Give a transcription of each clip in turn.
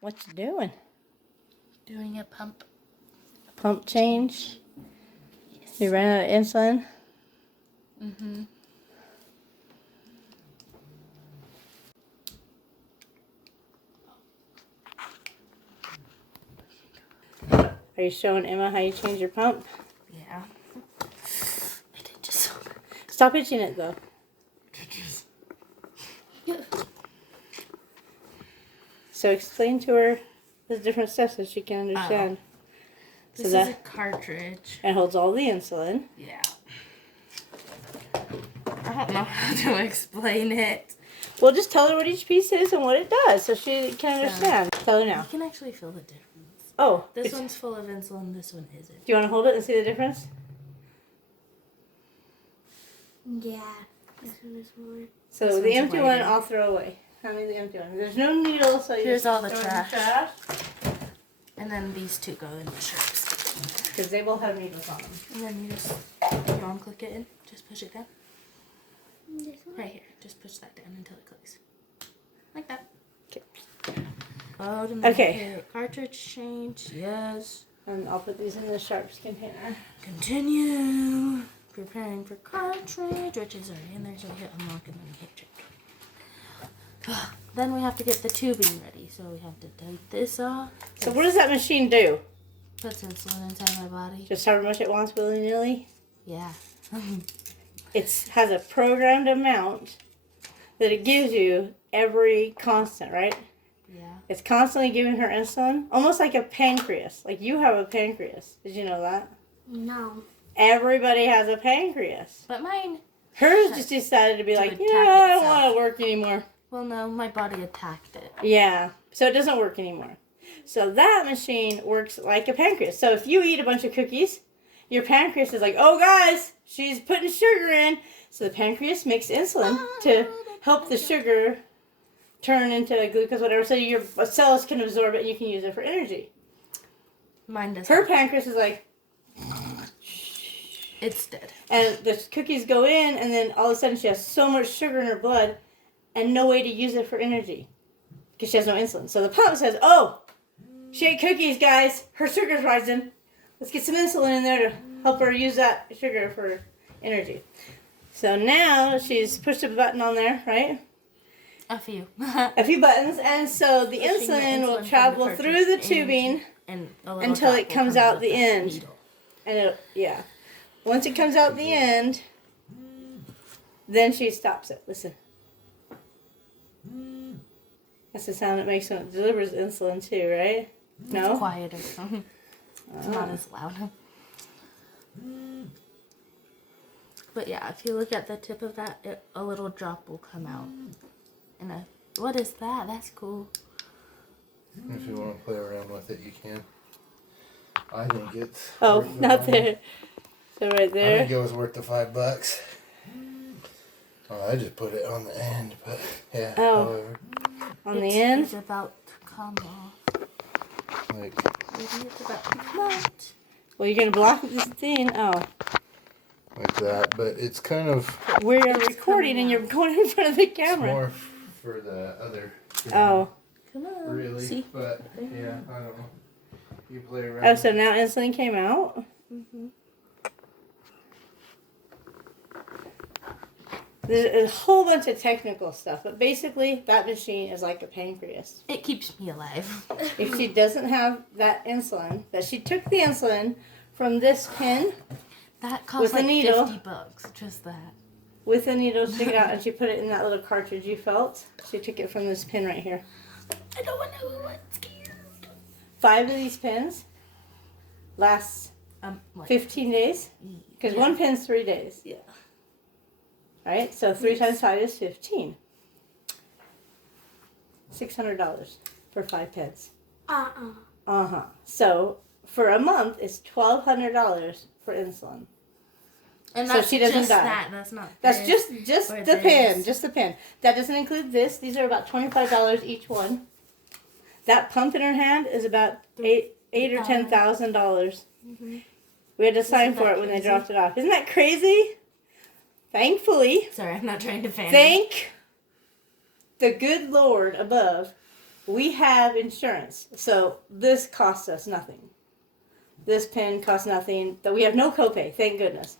What you doing? Doing a pump. Pump change? Yes. You ran out of insulin? Mm-hmm. Are you showing Emma how you change your pump? Yeah. I did just. Stop itching it though. So explain to her the different steps so she can understand. This is a cartridge. It holds all the insulin. Yeah. I don't know how to explain it. Well, just tell her what each piece is and what it does so she can understand. Tell her now. You can actually feel the difference. Oh. This one's full of insulin, this one isn't. Do you want to hold it and see the difference? Yeah. This one is more. So the empty one I'll throw away. Hand me the empty one. There's no needle, so you Here's just all the throw it in trash. And then these two go in the shelves. Because they both have needles on them. And then you just wrong click it in. Just push it down. This one? Right here. Just push that down until it clicks. Like that. Okay. Okay. Cartridge change. Yes. And I'll put these in the sharps container. Continue. Preparing for cartridge, which is already in there, so we hit unlock and then we hit check. Then we have to get the tubing ready, so we have to take this off. So what does that machine do? Puts insulin inside my body. Just however much it wants willy-nilly? Yeah. It has a programmed amount that it gives you every constant, right? Yeah. It's constantly giving her insulin, almost like a pancreas. Like you have a pancreas. Did you know that? No. Everybody has a pancreas. But mine... Hers just decided to be like, attack I don't itself. want to work anymore. Well, no, my body attacked it. Yeah, so it doesn't work anymore. So that machine works like a pancreas. So if you eat a bunch of cookies, your pancreas is like, oh guys, she's putting sugar in. So the pancreas makes insulin to help the sugar turn into glucose, whatever, so your cells can absorb it and you can use it for energy. Mine doesn't. Her pancreas is like... It's dead. And the cookies go in, and then all of a sudden she has so much sugar in her blood and no way to use it for energy because she has no insulin. So the pump says, oh, she ate cookies, guys. Her sugar's rising. Let's get some insulin in there to help her use that sugar for energy. So now she's pushed a button on there, right? A few. A few buttons. And so the insulin will travel through the tubing until it comes out the end. And yeah. Once it comes out the end, then she stops it. Listen. That's the sound it makes when it delivers insulin too, right? No? It's quieter. It's not as loud. But yeah, if you look at the tip of that, a little drop will come out. And what is that? That's cool. If you want to play around with it, you can. I think it's... Oh, worth the not money. there. So right I there. think it was worth the $5. Oh, I just put it on the end, but yeah. Oh. However, On the end? It's about to come off. like, Maybe it's about to come out. Well, you're going to block this thing. Oh. like that, but it's kind of... We're recording and you're going in front of the It's camera. more for the other. Oh. Come on. Really? See? But, yeah, I don't know. You play around. Oh, so now insulin came out? Mm-hmm. There's a whole bunch of technical stuff, but basically that machine is like a pancreas. It keeps me alive. If she doesn't have that insulin, that she took the insulin from this pin That costs With a like needle. $50, just that. with a needle, she took it out and she put it in that little cartridge you felt. She took it from this pin right here. I don't want to. I'm scared. 5 of these pins last Like, 15 days. Because yeah. one pin's 3 days. Yeah. Right? So 3 times 5 is 15. $600 for 5 pins. Uh-huh. So for a month, it's $1,200 for insulin. And So that's she doesn't just die. That. That's not. That's this just or the this. pin. Just the pin. That doesn't include this. These are about $25 each one. That pump in her hand is about $8,000 or $10,000. Mm-hmm. We had to sign Isn't for that it when they crazy? dropped it off. Isn't that crazy? Thankfully, Sorry, I'm not trying to fan. thank the good Lord above we have insurance, so this costs us nothing. This pen costs nothing. That we have no copay, thank goodness.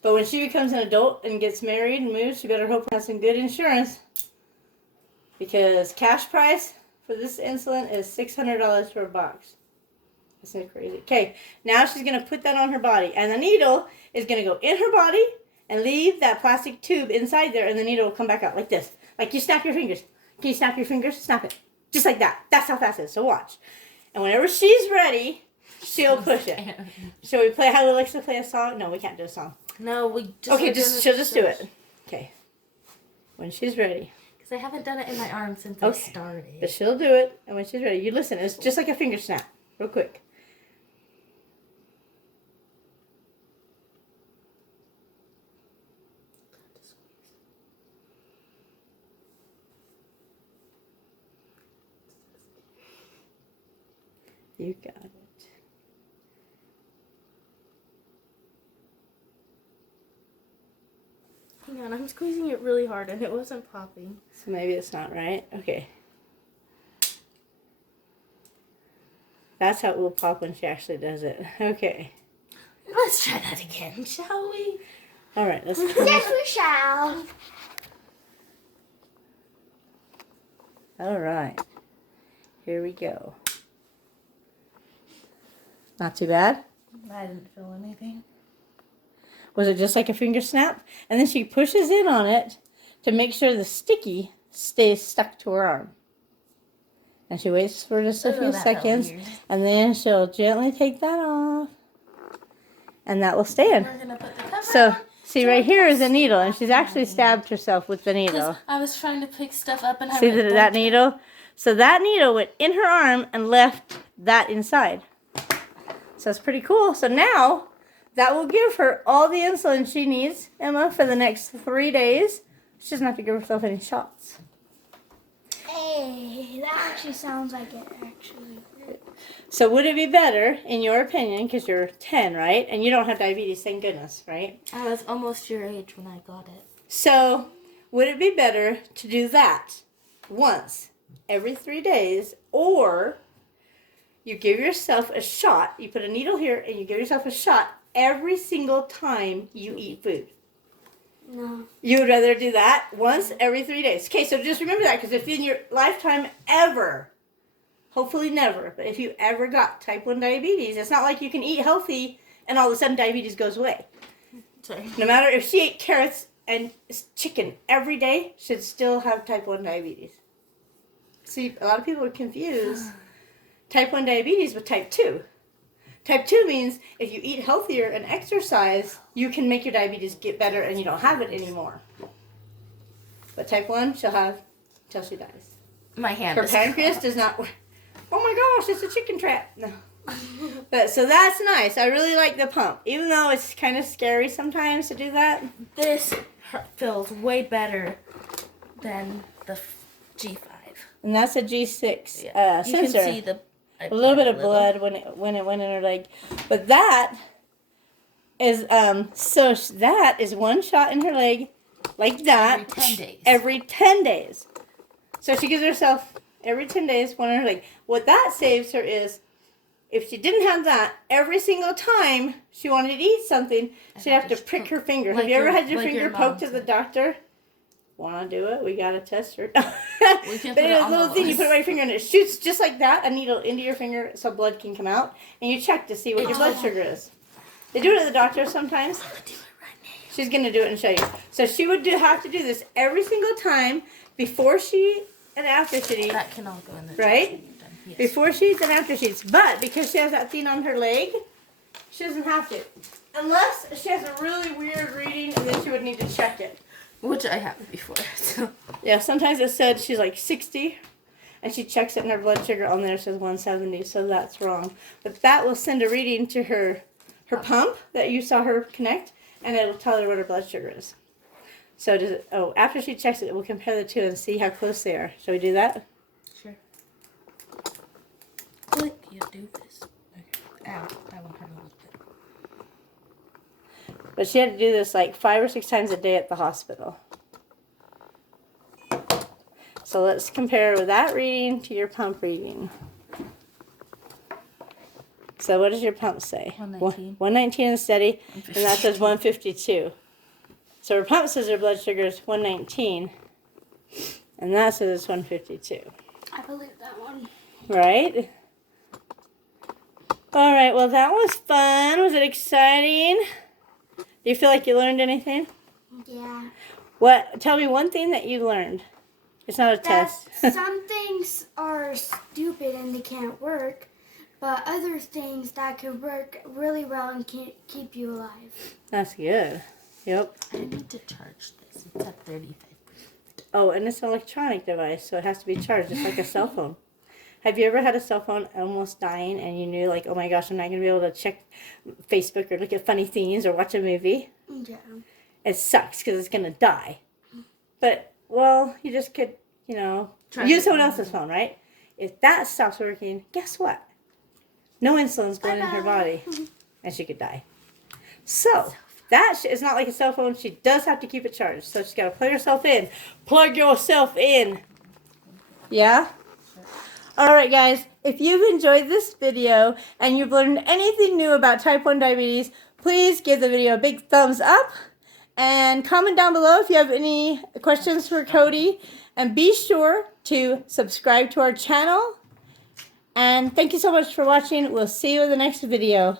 But when she becomes an adult and gets married and moves, she better hope to have some good insurance. Because cash price for this insulin is $600 for a box. That's so crazy. Okay, now she's going to put that on her body. And the needle is going to go in her body and leave that plastic tube inside there. And the needle will come back out like this. Like you snap your fingers. Can you snap your fingers? Snap it. Just like that. That's how fast it is. So watch. And whenever she's ready, she'll push it. Shall we play how Alexa play a song? No, we can't do a song. No, we just... Okay, she'll just do it. Okay. When she's ready. Because I haven't done it in my arm since I started. But she'll do it, and when she's ready, you listen. It's just like a finger snap. Real quick. You got it. Hang on, I'm squeezing it really hard and it wasn't popping. So maybe it's not right. Okay. That's how it will pop when she actually does it. Okay. Let's try that again, shall we? All right, let's Yes, we shall. All right. Here we go. Not too bad? I didn't feel anything. Was it just like a finger snap? And then she pushes in on it to make sure the sticky stays stuck to her arm. And she waits for just a few seconds. And then she'll gently take that off. And that will stay in. We're going to put the cover So, on. see right here is a needle. And she's actually stabbed herself with the needle. I was trying to pick stuff up and I See that needle? So that needle went in her arm and left that inside. So it's pretty cool. So now, that will give her all the insulin she needs, Emma, for the next 3 days. She doesn't have to give herself any shots. Hey, that actually sounds like it actually. So would it be better, in your opinion, because you're 10, right? And you don't have diabetes, thank goodness, right? I was almost your age when I got it. So would it be better to do that once every 3 days, or you give yourself a shot, you put a needle here and you give yourself a shot every single time you eat food? No. You would rather do that once every 3 days. Okay, so just remember that, because if in your lifetime ever, hopefully never, but if you ever got type 1 diabetes, it's not like you can eat healthy and all of a sudden diabetes goes away. Sorry. No matter if she ate carrots and chicken every day, she'd still have type 1 diabetes. See, a lot of people are confused type 1 diabetes with type 2. Type 2 means if you eat healthier and exercise, you can make your diabetes get better and you don't have it anymore. But type 1, she'll have until she dies. My hand Her is pancreas does not work. Oh my gosh, it's a chicken trap. No. But so that's nice. I really like the pump. Even though it's kind of scary sometimes to do that. This feels way better than the G5. And that's a G6 You sensor. can see A little bit of blood when it went in her leg. But that is that is one shot in her leg like that Every 10 days. Every 10 days. So she gives herself every 10 days one in her leg. What that saves her is if she didn't have that, every single time she wanted to eat something, she'd have to prick her finger. Like have you ever had your like finger your poked mom to the said. doctor? Want to do it? We got to test her. We can But put it it's a on little the thing, you list. put it on your finger and it shoots just like that, a needle into your finger so blood can come out. And you check to see what your blood sugar is. They do it at the doctor sometimes. She's going to do it and show you. So she would have to do this every single time before she and after she eats. That can all go in the Right? trash when you're done. Yes. Before she eats and after she eats. But because she has that thing on her leg, she doesn't have to. Unless she has a really weird reading and then she would need to check it. Which I have before. So. Yeah, sometimes it said she's like 60, and she checks it and her blood sugar on there says 170, so that's wrong. But that will send a reading to her pump that you saw her connect, and it'll tell her what her blood sugar is. So after she checks it, we'll compare the two and see how close they are. Shall we do that? Sure. Click, you do this. Okay. Ow, that one hurt a little bit. But she had to do this like 5 or 6 times a day at the hospital. So let's compare with that reading to your pump reading. So what does your pump say? 119. 119 is steady, and that says 152. So her pump says her blood sugar is 119, and that says it's 152. I believe that one. Right? All right, well, that was fun. Was it exciting? Do you feel like you learned anything? Yeah. What? Tell me one thing that you learned. It's not a test. Some things are stupid and they can't work, but other things that could work really well and keep you alive. That's good. Yep. I need to charge this. It's at 35%. Oh, and it's an electronic device, so it has to be charged, just like a cell phone. Have you ever had a cell phone almost dying and you knew, like, oh my gosh, I'm not going to be able to check Facebook or look at funny things or watch a movie? Yeah. It sucks because it's going to die. But, well, you just could, you know, use someone else's phone, right? If that stops working, guess what? No insulin's going in her body, and she could die. So, that is not like a cell phone. She does have to keep it charged. So, she's got to plug herself in. Plug yourself in. Yeah? Alright guys, if you've enjoyed this video and you've learned anything new about type 1 diabetes, please give the video a big thumbs up and comment down below if you have any questions for Cody, and be sure to subscribe to our channel, and thank you so much for watching. We'll see you in the next video.